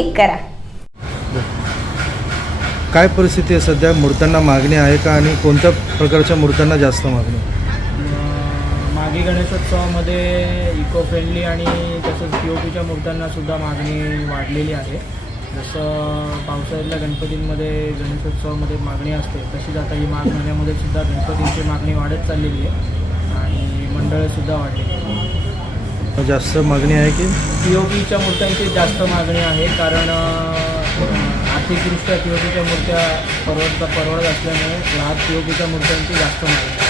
Click करा. काय परिस्थिती आहे सध्या? मूर्त्यांना मागणी आहे का आणि कोणत्या प्रकारच्या मूर्त्यांना जास्त मागणी मागे गणेशोत्सवामध्ये इको फ्रेंडली आणि तसंच पी ओ पीच्या मूर्त्यांना सुद्धा मागणी वाढलेली आहे. जसं पावसाळ्यातल्या गणपतींमध्ये गणेशोत्सवामध्ये मागणी असते तशीच आता ही माघ महिन्यामध्ये सुद्धा गणपतींची मागणी वाढत चाललेली आहे. आणि मंडळंसुद्धा वाढलेली आहे जास्त मागणी आहे की? पी ओ पीच्या मूर्त्यांची जास्त मागणी आहे कारण आर्थिकदृष्ट्या पी ओ पीच्या मूर्त्या परवडता परवडत असल्यामुळे लहान पी ओ पीच्या मूर्त्यांची जास्त मागणी आहे.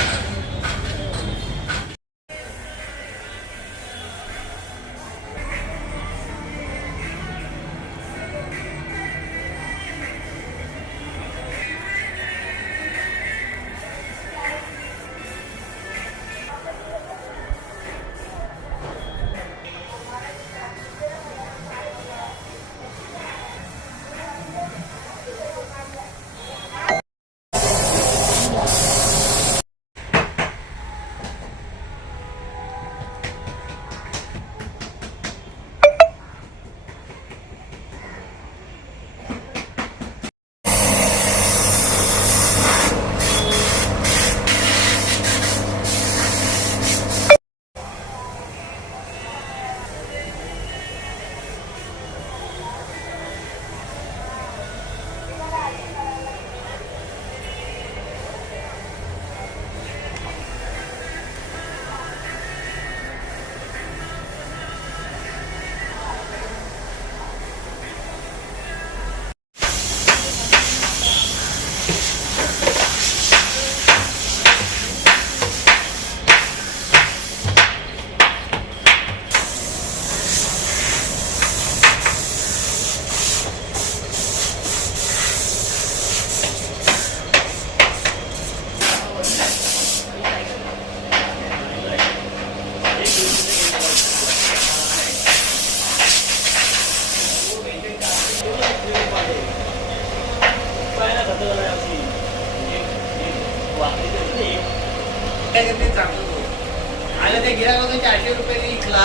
आलं ते गिराक चारशे रुपये विकला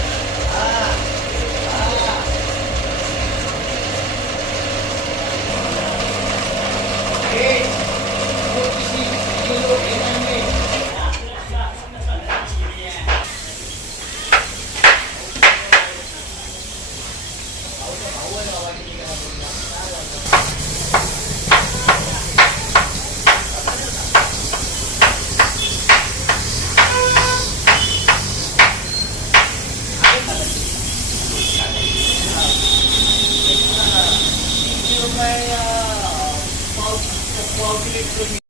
Thanks for me.